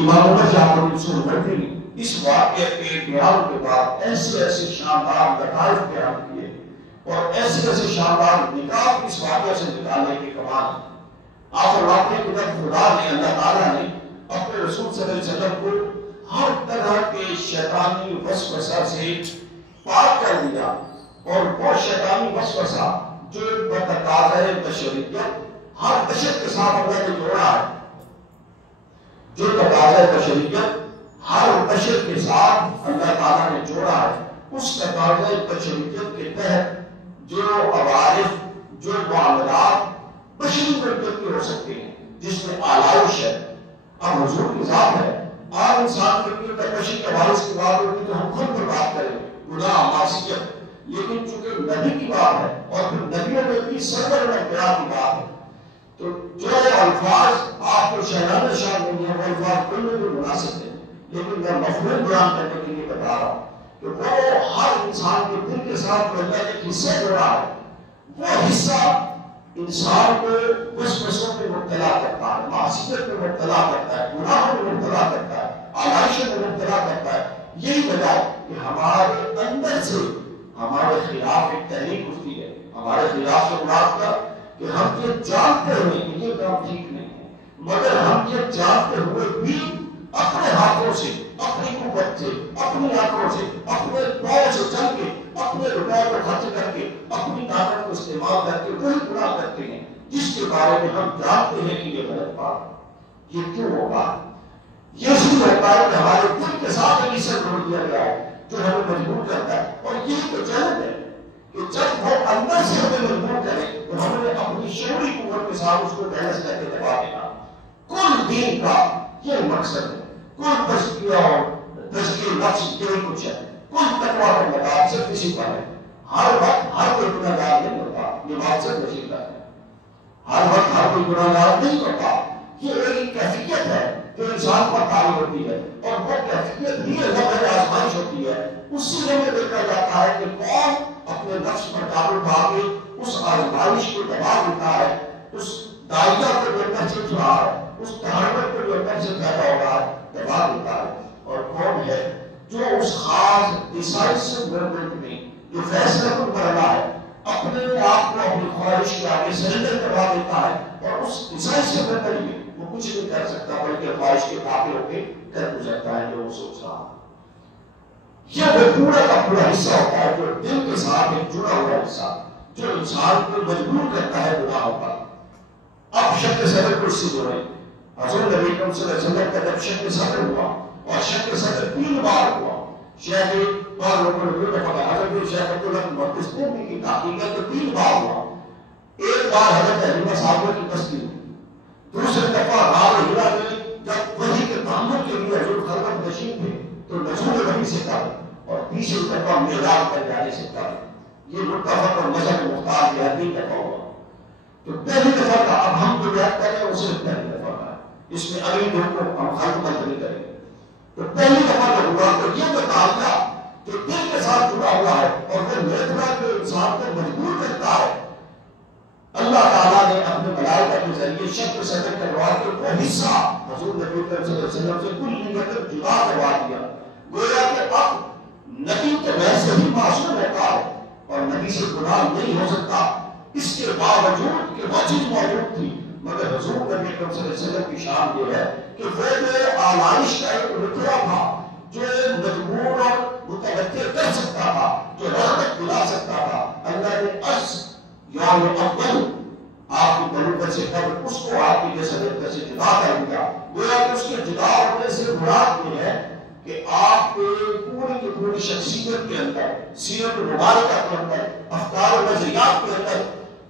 امام عمر جعفر رسول مردی اس واقعے کے بیان کے بعد ایسے ایسے شاندار لطائف بیان کیے اور ایسے ایسے شاندار نکات اس واقعے سے نکالنے کے کمال آپ فرماتے ہیں کہ جب خدا نے اللہ تعالیٰ نے اپنے رسول صلی اللہ علیہ وسلم کو ہر طرح کے شیطانی وسوسہ سے پاک کر دیا اور وہ شیطانی وسوسہ جو بتقاضۂ بشریت ہر بشر کے ساتھ اللہ نے جوڑا ہے، جو تقاضۂ بشریت ہر بشر کے ساتھ اللہ تعالیٰ نے جوڑا ہے، اس تقاضۂ بشریت کے تحت جو عوارف جو معاملات بشری ملکیت کے ہو سکتے ہیں جس میں آلائش ہے، اب حضور کی ذات ہے، آپ انسان کے لیے بشری کے وارث کی بات ہوگی تو ہم خود پر بات کریں گے گناہ معصیت، لیکن چونکہ نبی کی بات ہے اور پھر نبیوں میں بھی سرور میں اختیار کی بات ہے تو جو الفاظ آپ کو شہرانہ شان نہیں ہے وہ الفاظ کوئی بھی مناسب ہے، لیکن میں مفہوم بیان کرنے کے لیے بتا رہا ہوں کہ وہ ہر انسان کے دل کے ساتھ جو اللہ نے حصے جوڑا ہے وہ حصہ انسان کو وسوسوں میں مبتلا کرتا ہے، معصیت میں مبتلا کرتا ہے، گناہوں میں مبتلا کرتا ہے، آلائشوں میں مبتلا کرتا ہے۔ یہی وجہ ہے کہ ہمارے اندر سے ہمارے خلاف ایک تحریک اٹھتی ہے، ہمارے خلاف سے مراد کا کہ ہم یہ جانتے ہوئے کہ یہ کام ٹھیک نہیں ہے، مگر ہم یہ جانتے ہوئے بھی اپنے ہاتھوں سے، اپنی قوت سے، اپنی آنکھوں سے، اپنے پاؤں سے چل کے، اپنے روپئے کو خرچ کر کے، اپنی طاقت کو استعمال کر کے وہی گناہ کرتے ہیں جس کے بارے میں ہم جانتے ہیں کہ یہ غلط بات ہے۔ یہ کیوں ہوگا؟ یہ اس لیے ہوتا ہے کہ ہمارے دل کے ساتھ ایک حصہ جوڑ دیا گیا ہے جو ہمیں مجبور کرتا ہے، اور یہی تو چیلنج ہے کہ جب وہ اندر سے ہمیں مجبور کرے تو ہمیں اپنی شعوری قوت کے ساتھ اس کو بیلنس کر کے دبا دینا۔ کل دین کا یہ مقصد ہے، کل تزکیہ اور تزکیہ نفس یہی کچھ ہے، کل تقویٰ کا مقام صرف اسی پر ہے۔ ہر وقت ہر کوئی گناہ گار نہیں ہوتا، یہ بات صرف نشیدہ ہے، ہر وقت ہر کوئی گناہ گار نہیں ہوتا، یہ ایک کیفیت ہے جو انسان پر تعلق ہوتی ہے اور وہ کیفیت ہی اللہ کی آزمائش ہوتی ہے۔ اسی میں دیکھا جاتا ہے کہ کون اپنے نفس پر قابو پا کے اس آزمائش کو دبا دیتا ہے، اس دائرہ کو جو اندر سے چھڑا ہے، اس تحرک کو جو اندر سے پیدا ہو رہا ہے دبا دیتا ہے، اور کون ہے جو اس خاص ڈیسائیسو مومنٹ میں جو فیصلہ کن کرنا ہے اپنے آپ کو اپنی خواہش کے آگے سرنڈر کروا دیتا ہے اور اس ڈیسائیسو مومنٹ میں وہ کچھ نہیں کر سکتا بلکہ خواہش کے تابع ہو کے کر گزرتا ہے جو وہ سوچ رہا ہے۔ یہ وہ پورا کا پورا حصہ ہوتا ہے جو دل کے ساتھ ایک جڑا ہوا حصہ جو انسان کو مجبور کرتا ہے گناہوں پر۔ اب شک صدر کو اس سے جوڑیں، حضور نبی صلی اللہ علیہ وسلم کا جب شک صدر ہوا اور شک صدر 3 بار ہوا، شیخ بعض لوگوں نے یہ پکا حضرت شیخ عبداللہ محدث نے کی تحقیق ہے کہ 3 بار ہوا۔ ایک بار حضرت حلیمہ صاحبہ کی بستی ہوئی، دوسرے دفعہ غار ہرا میں جب وحی کے تعمل کے لیے حضور خلوت نشین تھے تو نزول وحی سے کہا، اور تیسری دفعہ معراج پر جانے سے کہا۔ یہ متفق اور مذہب مختار کی 3 دفعہ ہوا۔ تو پہلی دفعہ کا اب ہم جو بیان کریں وہ صرف پہلی دفعہ کا ہے، اس میں اگلی دن کو ہم خلوت نہیں کریں گے۔ تو پہلی دفعہ جب ہوا تو یہ بتا دیا کہ دل کے ساتھ جڑا ہوا ہے اور وہ نیتنا جو انسان کو مجبور کرتا ہے، اللہ تعالیٰ نے اپنے ملائکہ کے ذریعے شک صدر کروا کے وہ حصہ حضور نبی صلی اللہ علیہ وسلم سے کل نیت جدا کروا دیا، گویا کہ اب نبی تو ویسے ہی معصوم ہوتا ہے اور نبی سے گناہ نہیں ہو سکتا، اس کے باوجود کہ وہ چیز موجود تھی، مگر حضور نبی صلی اللہ علیہ وسلم کی شان یہ ہے کہ وہ جو آلائش کا ایک رتبہ تھا جو مجبور اور متوجہ کر سکتا تھا، جو رحمت دلا سکتا تھا، اللہ نے یوم اول آپ کی بلوغت سے قبل اس کو آپ کی جسد سے جدا کر دیا، گویا کہ اس کے جدا ہونے سے مراد یہ ہے کہ آپ کے پوری کی پوری شخصیت کے اندر، سیرت مبارکہ کے اندر، افکار و نظریات کے اندر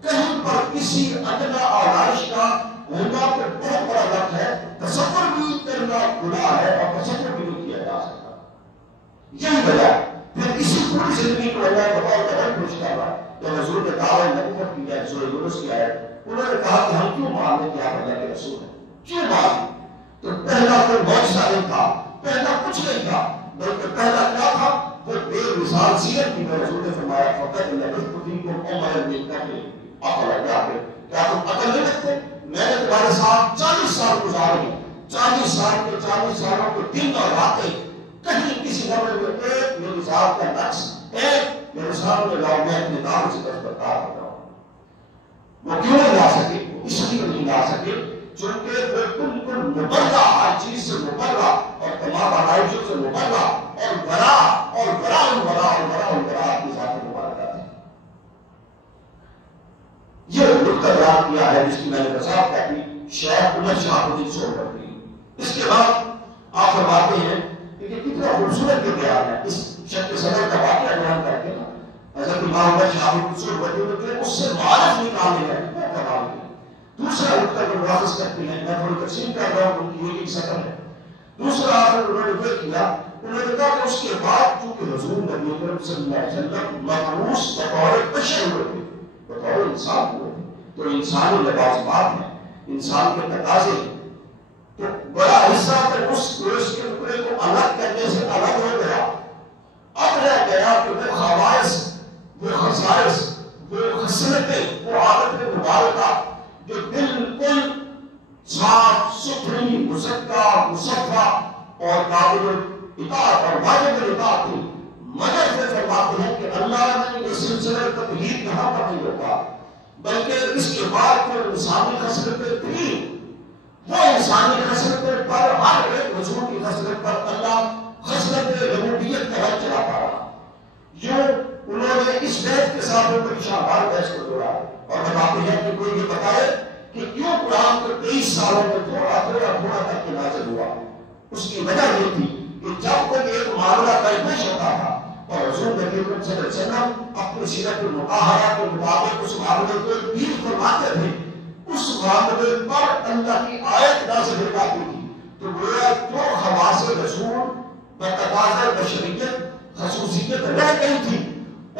کہیں پر کسی ادنا آلائش کا ہونا تو بہت بڑا وقت ہے، تصور بھی کرنا گناہ ہے اور تصور بھی نہیں کیا جا سکتا۔ یہی وجہ پھر اسی پوری زندگی کو اللہ نے بہت بہت خوش کر رہا ہے۔ جب حضور نے دعویٰ نبوت کی ہے، سورہ یونس کی آیت، انہوں نے کہا کہ ہم کیوں مانیں کہ آپ اللہ کے رسول ہیں، کیوں مانیں؟ تو پہلا کوئی معجزہ نہیں تھا، پہلا کچھ نہیں تھا، بلکہ پہلا کیا تھا؟ وہ بے مثال سیرت کی میں حضور نے فرمایا فقط لبثت فیکم عمرا من قبلہ افلا تعقلون، کیا تم عقل نہیں رکھتے؟ میں نے تمہارے ساتھ 40 سال گزارے ہیں، 40 سال کے 40 سالوں کے دن اور راتیں کہیں کسی عمل میں ایک میری ذات کا نقص، ایک میرے سامنے لاؤ، میں اپنے کام سے دستبردار ہو جاؤں۔ وہ کیوں نہیں لا سکے؟ اس لیے نہیں لا سکے چونکہ وہ بالکل مبرہ، ہر چیز سے مبرہ اور تمام علائجوں سے مبرہ اور برا اور برا البرا اور برا البرا کی ذات مبارکہ تھی۔ یہ نقطہ بیان کیا ہے جس کی میں نے وضاحت کی شیخ عمر شاہ الدین سہروردی۔ اس کے بعد آپ فرماتے ہیں کہ کتنا خوبصورت کے بیان ہے، اس شک صدر کا واقعہ بیان کر کے حضرت امام عمر شاہ الدین سہروردی نے کہ اس سے معرف نکالنے ہے کمال ہے۔ دوسرا نقطہ جو ملاحظ کرتے ہیں، میں تھوڑی تقسیم کر رہا ہوں، ان کی ایک شکل ہے۔ دوسرا انہوں نے یہ کیا، انہوں نے کہا کہ اس کے بعد چونکہ حضور نبی کریم صلی اللہ علیہ وسلم مبعوث بطور بشر ہوئے تھے، بطور انسان ہوئے تھے، تو انسانی لوازمات ہیں، انسان کے تقاضے ہیں، تو بڑا حصہ تو اس گوشت کے ٹکڑے کو الگ کرنے سے الگ ہو گیا۔ اب رہ گیا کہ وہ خواص، وہ خصائص، وہ خصلتیں، وہ عادت مبارکہ جو بالکل صاف ستھری، مزکہ، مصفہ اور قابل اطاعت اور واجب اطاعت تھی، مگر پھر فرماتے ہیں کہ اللہ نے یہ سلسلہ تطہیر یہاں پر نہیں روکا، بلکہ اس کے بعد جو انسانی خصلتیں تھیں، وہ انسانی خصلتیں پر ہر ایک رسول کی خصلت پر اللہ خصلت ربوبیت کا رنگ چلاتا رہا۔ یوں انہوں نے اس بیت کے ساتھ بڑی شاہکار بحث کو جوڑا اور بتاتے ہیں کہ کوئی یہ بتائے کہ کیوں قرآن کو 23 سالوں میں تھوڑا کر کے نازل ہوا۔ اس کی وجہ یہ تھی کہ جب تک ایک معاملہ پیش ہوتا تھا اور رسول نبی صلی اللہ علیہ وسلم اپنی سیرت المطہرہ کے مطابق اس معاملے کو تبدیل فرماتے تھے، اس معاملے پر اللہ کی آیت نازل ہو جاتی تھی، تو گویا جو خواص رسول بتقاضۂ بشریت خصوصیت رہ گئی تھی،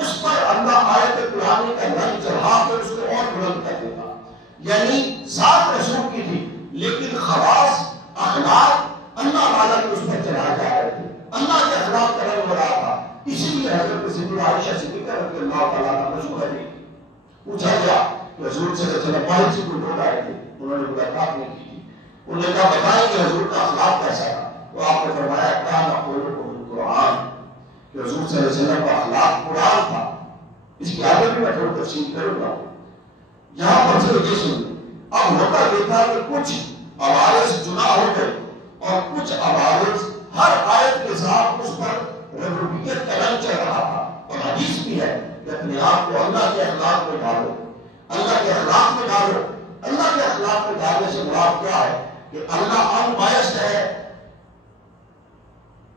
اس پر اللہ آیت قرآن کا رنگ چڑھا کر اس کو اور بلند کر دیتا۔ یعنی ذات رسول کی تھی لیکن خواص، اخلاق اللہ تعالیٰ کے اس پر چڑھائے جا رہے تھے، اللہ کے اخلاق کا رنگ ہو رہا تھا۔ اسی لیے حضرت سیدہ عائشہ صدیقہ رضی اللہ تعالیٰ عنہا مشہور ہے، پوچھا گیا کہ حضور صلی اللہ علیہ وسلم باہر سے کوئی لوگ آئے تھے، انہوں نے ملاقات نہیں کی تھی، انہوں نے کہا بتائیں کہ حضور کا اخلاق کیسا تھا، تو آپ نے فرمایا کان خلقہ القرآن، کہ حضور صلی اللہ علیہ وسلم کا اخلاق قرآن تھا۔ اس کی آگے بھی میں تھوڑی تفصیل کروں گا، یہاں پر سے یہ سن۔ اب ہوتا یہ تھا کہ کچھ عوارض جدا ہو گئے اور کچھ عوارض ہر آیت کے ساتھ اس پر ربوبیت کا رنگ چڑھ رہا تھا، اور حدیث بھی ہے کہ اپنے آپ کو اللہ کے اخلاق میں ڈالو، اللہ کے اخلاق میں ڈالو۔ اللہ کے اخلاق میں ڈالنے سے مراد کیا ہے کہ اللہ انبائسڈ ہے،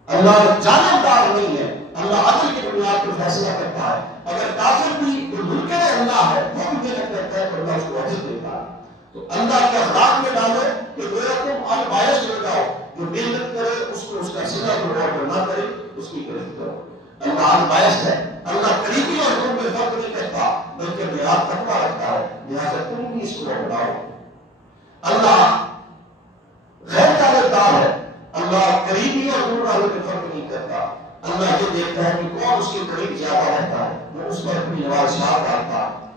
اللہ جانبدار نہیں ہے، اللہ عدل کی بنیاد پر فیصلہ کرتا ہے۔ اگر کافر بھی جو منکر اللہ ہے وہ بھی محنت کرتا ہے تو اللہ اس کو اجر دیتا ہے۔ تو اللہ کے اخلاق میں ڈالو کہ گویا تم انبائسڈ ہو جاؤ، جو محنت کرے اس کو اس کا صلہ کرو اور نہ کرے اس کی گرفت کرو۔ اللہ انبائسڈ ہے، اللہ قریبی اور دور میں فرق نہیں کرتا بلکہ میعاد تقویٰ رکھتا ہے، لہٰذا تم بھی اس کو اپناؤ۔ اللہ غیر جانبدار ہے، اللہ قریبی اور دور والوں میں فرق نہیں کرتا۔ اللہ یہ دیکھتا ہے کہ کون اس کے قریب زیادہ رہتا ہے، وہ اس پر اپنی نوازشات ڈالتا ہے۔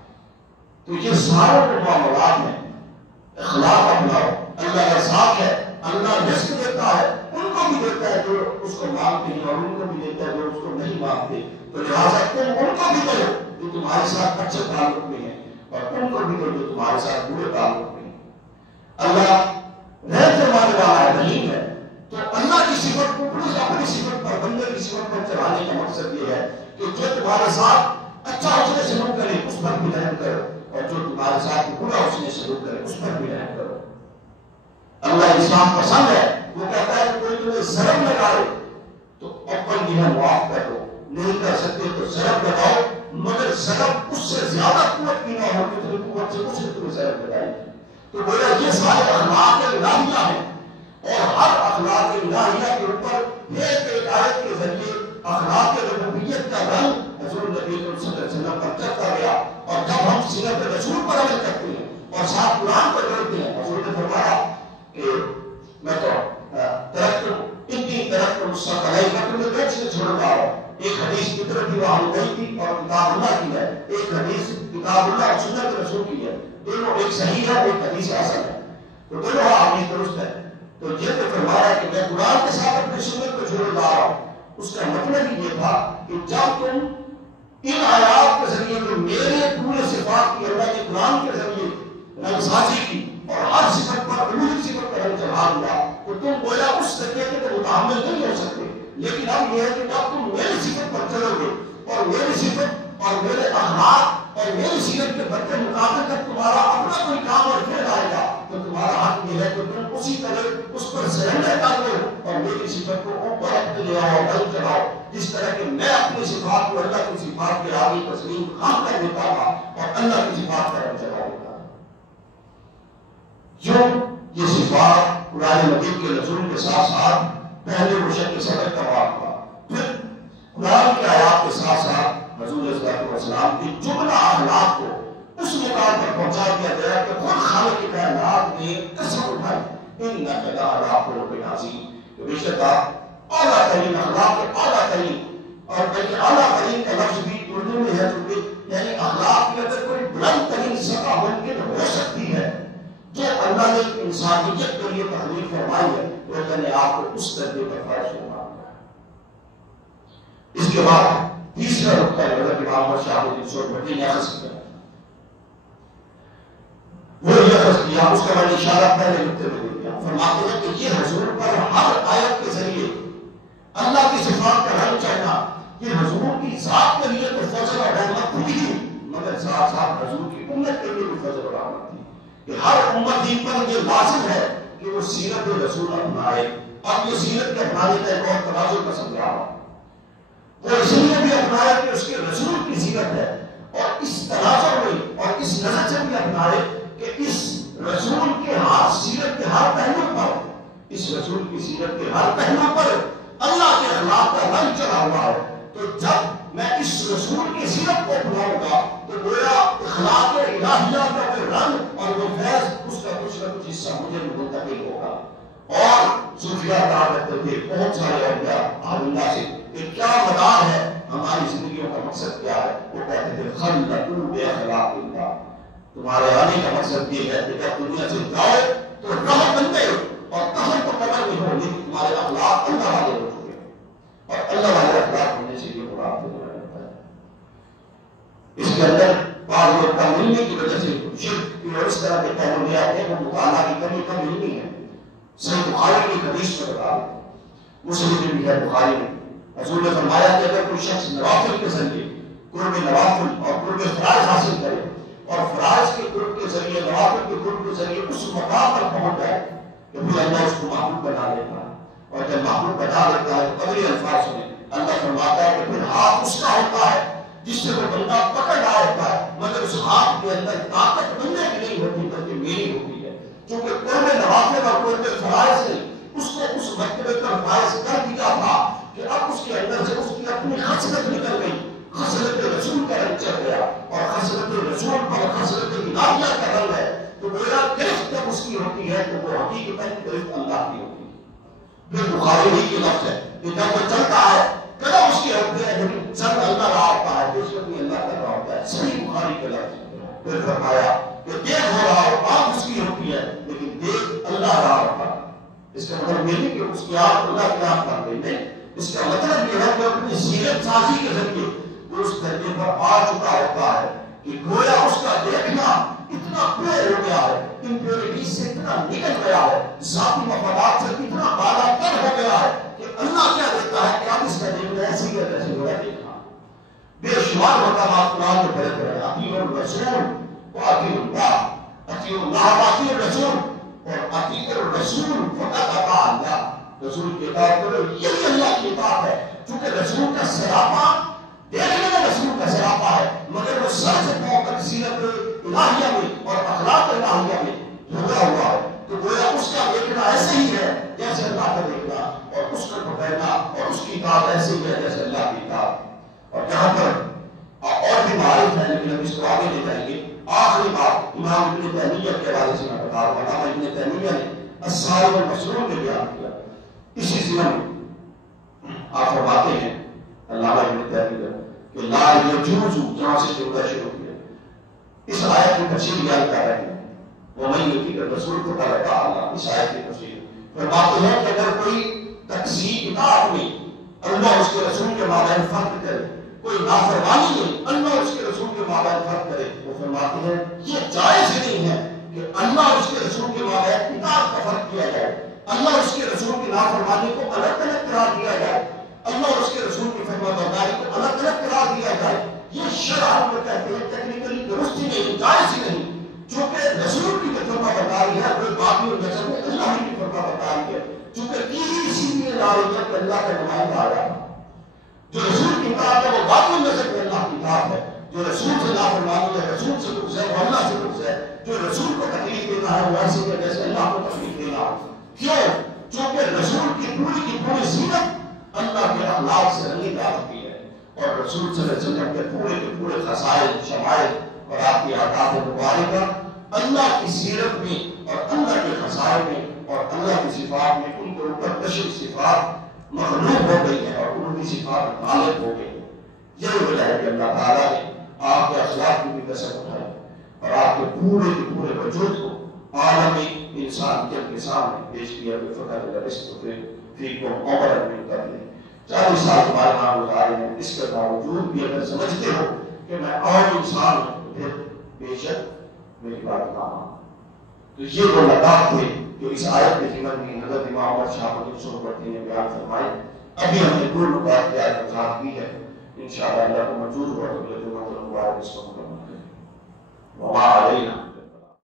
تو یہ سارے معاملات ہیں، اخلاق اپناؤ۔ اللہ رزاق ہے، اللہ رزق دیتا ہے، ان کو بھی دیتا ہے جو اس کو مانگتے ہیں اور ان کو بھی دیتا ہے جو اس کو نہیں مانگتے، تو لہٰذا تم ان کو بھی دو جو تمہارے ساتھ اچھے تعلق میں ہیں اور ان کو بھی دو جو تمہارے ساتھ برے تعلق میں ہیں۔ اللہ رحم فرمانے والا ہے، رحیم ہے، تو اللہ کی صفت کو اپنی صفت پر، بندے کی صفت پر چڑھانے کا مقصد یہ ہے کہ جو تمہارے ساتھ اچھا اس نے سلوک کرے اس پر بھی رحم کرو، اور جو تمہارے ساتھ برا اس نے سلوک کرے اس پر بھی رحم کرو۔ اللہ انصاف پسند ہے، وہ کہتا ہے کہ کوئی تمہیں ضرب لگائے تو اپن بھی ہے معاف کر دو، نہیں کر سکتے تو ضرب لگاؤ، مگر ضرب اس سے زیادہ قوت کی نہ ہو کہ تمہیں قوت سے اس نے تمہیں ضرب لگائی۔ تو گویا یہ سارے اخلاق الہیہ ہیں، اور ہر اخلاق الہیہ کے اوپر ایک آیت کے ذریعے اخلاق ربوبیت کا رنگ حضور نبی صلی اللہ علیہ وسلم پر چڑھتا گیا۔ اور جب ہم سیرت رسول پر عمل کرتے ہیں اور ساتھ قرآن پر جوڑتے ہیں، حضور نے فرمایا کہ میں تو ترکت مستقلین، میں تمہیں دو چیزیں چھوڑ رہا ہوں، ایک حدیث فطرت کی وہاں گئی تھی اور کتاب اللہ کی ہے، ایک حدیث کتاب اللہ اور سنت رسول کی ہے، دونوں ایک صحیح ہے ایک حدیث حسن ہے، تو دونوں حدیث درست ہے۔ تو یہ تو فرمایا کہ میں قرآن کے ساتھ اپنی سنت کو جوڑے جا رہا ہوں، اس کا مطلب ہی یہ تھا کہ جب تم ان آیات کے ذریعے جو میرے پورے صفات کی اللہ کے قرآن کے ذریعے رنگ سازی کی اور ہر صفت پر علوم صفت کا رنگ چڑھا دیا تو تم گویا اس طریقے کے متحمل نہیں ہو سکتے. لیکن اب یہ ہے کہ جب تم میری صفت پر چلو گے اور میری صفت اور میرے اخلاق اور میری سیرت کے برکت مطابق جب تمہارا اپنا کوئی کام اور فعل آئے گا تو تمہارا حق یہ ہے کہ تم اسی طرح اس پر سرنڈر کر دو اور میری صفت کو اوپر رکھتے لے آؤ اور رنگ چڑھاؤ، جس طرح کہ میں اپنی صفات کو اللہ کی صفات کے آگے تسلیم خام کر دیتا تھا اور اللہ کی صفات کا رنگ چڑھا دیتا تھا. جو یہ صفات قرآن مجید کے نزول کے ساتھ ساتھ پہلے مشق صدر کا واقع ہوا، پھر قرآن کی آیات کے ساتھ ساتھ حضور صلی اللہ علیہ وسلم کی جملہ اخلاق کو اس مقام پر پہنچا دیا گیا کہ خود خالق کائنات نے قسم اٹھائی انک لعلی خلق عظیم، کہ بے شک آپ اعلیٰ ترین اخلاق کے اعلیٰ ترین، اور بلکہ اعلیٰ ترین کا لفظ بھی اردو میں ہے چونکہ یعنی اخلاق کی اگر کوئی بلند ترین سطح ممکن ہو سکتی ہے جو اللہ نے انسانیت کے لیے تحریر فرمائی ہے تو اللہ نے آپ کو اس درجے پر فائز فرما دیا. اس کے بعد تیسرا نقطہ ہے حضرت امام احمد شاہ الدین سورمتی نے عرض کیا، وہ یہ عرض کیا، اس کا میں نے اشارہ پہلے نقطے میں دیا، فرماتے ہیں کہ یہ حضور پر ہر آیت کے ذریعے اللہ کی صفات کا رنگ چڑھنا یہ حضور کی ذات کے لیے تو فضل اور رحمت تھی مگر ساتھ ساتھ حضور کی امت کے لیے بھی فضل اور رحمت تھی کہ ہر امتی پر یہ لازم ہے کہ وہ سیرت رسول اپنائے. اب یہ سیرت کے اپنانے کا ایک اور تناظر کا سمجھا رہا ہوں، وہ اس لیے بھی اپنائے کہ اس کے رسول کی سیرت ہے اور اس تناظر میں اور اس نظر سے بھی اپنائے کہ اس رسول کے ہر سیرت کے ہر پہلو پر اس رسول کی سیرت کے ہر پہلو پر اللہ کے اخلاق کا رنگ چڑھا ہوا ہے. تو جب میں اس رسول کی سیرت کو اپناؤں گا تو گویا اخلاق الہیہ کا وہ رنگ اور وہ فیض اس کا کچھ نہ کچھ حصہ مجھے منتقل ہوگا. اور صوفیاء کہا کرتے تھے بہت سارے اولیاء اللہ سے کہ کیا مدار ہے ہماری زندگیوں کا مقصد کیا ہے، وہ کہتے تھے خلقوا باخلاق اللہ، تمہارے آنے کا مقصد یہ ہے کہ جب دنیا سے جاؤ تو رہ بنتے اور قہر کو قدر نہیں ہو لیکن تمہارے اخلاق اللہ والے ہو چکے اور اللہ والے اخلاق ہونے سے یہ مراد ہوتا ہے. اس کے اندر بعض لوگ تعلیمی کی وجہ سے شرک کی اور اس طرح کے تعلیمات ہیں وہ مطالعہ کی کمی کمی نہیں ہے. صحیح بخاری کی حدیث میں بتا رہا ہوں، مسلم میں بھی ہے، بخاری میں حضور نے فرمایا کہ اگر کوئی شخص نوافل کے ذریعے قرب نوافل اور قرب فرائض حاصل کرے اور فرائض کے قرب کے ذریعے نوافل کے قرب کے ذریعے اس مقام پر پہنچ جائے تو پھر اللہ اس کو محبوب بنا دیتا ہے. اور جب محبوب بنا دیتا ہے تو اگلے الفاظ میں اللہ فرماتا ہے کہ پھر ہاتھ اس کا ہوتا ہے جس سے وہ بندہ پکڑ رہا ہوتا ہے مگر اس ہاتھ کے اندر طاقت بننے کی نہیں ہوتی بلکہ میری ہوتی ہے. چونکہ قرب نوافل اور قرب فرائض نے اس کو اس مرتبے پر فائز کر دیا تھا کہ اب اس کے اندر سے اس کی اپنی خصلت نکل گئی، خصلت رسول کا رنگ چڑھ گیا اور خصلت رسول پر خصلت الہیہ کا رنگ ہے تو گویا گرفت جب اس کی ہوتی ہے تو وہ حقیقتاً گرفت اللہ کی ہوتی ہے. پھر بخاری ہی کی لفظ ہے کہ جب وہ چلتا ہے قدم اس کے ہوتے ہیں لیکن چل اللہ رہا ہوتا ہے تو اس کو بھی اللہ کر رہا ہوتا ہے. صحیح بخاری کے لفظ پھر فرمایا کہ دیکھ ہو رہا ہو آنکھ اس کی ہوتی ہے لیکن دیکھ اللہ رہا ہوتا ہے. اس کا مطلب یہ نہیں کہ اس کی آنکھ اللہ کی آنکھ کر گئی، نہیں، اس کا مطلب یہ ہے کہ اپنی سیرت سازی کے ذریعے اس درجے پر آ چکا ہوتا ہے کہ گویا اس کا دیکھنا اتنا پیور ہو گیا ہے، امپیورٹی سے اتنا نکل گیا ہے، ذاتی مفادات سے اتنا بالا تر ہو گیا ہے کہ اللہ کیا دیتا ہے کہ اب اس کا دیکھنا ایسی ہے جیسے ہو رہا دیکھنا. بے شمار مقامات قرآن میں پڑھے پڑے اطیعوا الرسول واطیعوا اللہ، اطیعوا اللہ واطیعوا الرسول اور اطیعوا الرسول فقط اطاع اللہ. رسول کی اطاعت کرو یہی اللہ کی اطاعت ہے. چونکہ رسول کا سراپا دیکھنے میں رسول کا سراپا ہے مگر وہ سر سے پاؤں تک سیرت الہیہ میں اور اخلاق الہیہ میں جھکا ہوا ہے تو گویا اس کا دیکھنا ایسے ہی ہے جیسے اللہ کا دیکھنا اور اس کو پکڑنا اور اس کی اطاعت ایسے ہی ہے جیسے اللہ کی اطاعت. اور جہاں پر اور بھی معارف ہے لیکن ہم اس کو آگے لے جائیں گے. آخری بات امام ابن تیمیہ کے حوالے سے میں بتا رہا ہوں. امام ابن تیمیہ نے الصارم المسلول میں بیان کیا اسی ضمن میں آپ فرماتے ہیں علامہ ابن تیمیہ کہ لا یجوز جہاں سے جملہ شروع کیا اس آیت کی تفسیر بیان کر رہے ہیں ومن یطیع الرسول فقد اطاع اللہ. اس آیت کی تفسیر فرماتے ہیں کہ اگر کوئی تکذیب نہ اپنی اللہ اس کے رسول کے مابین فرق کرے، کوئی نافرمانی نہیں اللہ اس کے رسول کے مابین فرق کرے، وہ فرماتے ہیں یہ جائز نہیں ہے کہ اللہ اس کے رسول کے مابین اطاعت کا فرق کیا جائے، اللہ اس کے رسول کی نافرمانی کو الگ الگ قرار دیا جائے، اللہ اس کے رسول کی فرما برداری کو الگ الگ قرار دیا جائے۔ یہ شرع کو کہتے ہیں ٹیکنیکلی درست ہی نہیں، جائز ہی نہیں، چونکہ رسول کی جو فرما برداری ہے وہ باقی نظر میں اللہ ہی کی فرما برداری ہے، چونکہ اسی لیے لاریت کہ اللہ کا نمائندہ آیا، جو رسول کی اطاعت ہے وہ باقی نظر میں اللہ کی اطاعت ہے، جو رسول سے نافرمانی ہے، رسول سے بغض ہے، وہ اللہ سے بغض ہے، جو رسول کو تکلیف دینا ہے وہ ایسے ہے جیسے اللہ کو تکلیف دینا۔ کیوں؟ چونکہ رسول کی پوری زینت اللہ کے اخلاق سے رنگی جا چکی ہے، اور رسول صلی اللہ علیہ وسلم کے پورے خصائل، شمائل اور آپ کی عطاء مبارکہ اللہ کی سیرت میں اور اللہ کے خصائل میں اور اللہ کی صفات میں ان کے اوپر تشریح صفات مخلوق ہو گئی ہے اور ان کی صفات غالب ہو گئی ہے۔ یہی وجہ ہے کہ اللہ تعالیٰ نے آپ کے اخلاق کی بھی قسم اٹھائی اور آپ کے پورے وجود کو عالمی انسان کے سامنے پیش کیا کہ فقط اگر اس کو فی کو عمر میں کر لیں۔ 40 سال ہمارے وہاں گزارے ہیں، اس کے باوجود بھی اگر سمجھتے ہو کہ میں اور انسان ہوں پھر بے شک میری بات نہ مان۔ تو یہ وہ لطاف تھے جو اس آیت کے ضمن میں حضرت امام احمد شاہ ولی صحبتی نے بیان فرمائے۔ ابھی ہم نے پورن بات کی آیت وضاحت کی ہے، انشاءاللہ اللہ کو منظور ہوا تو اگلے جمعہ کو مبارک اس کو مکمل کریں۔ وما علینا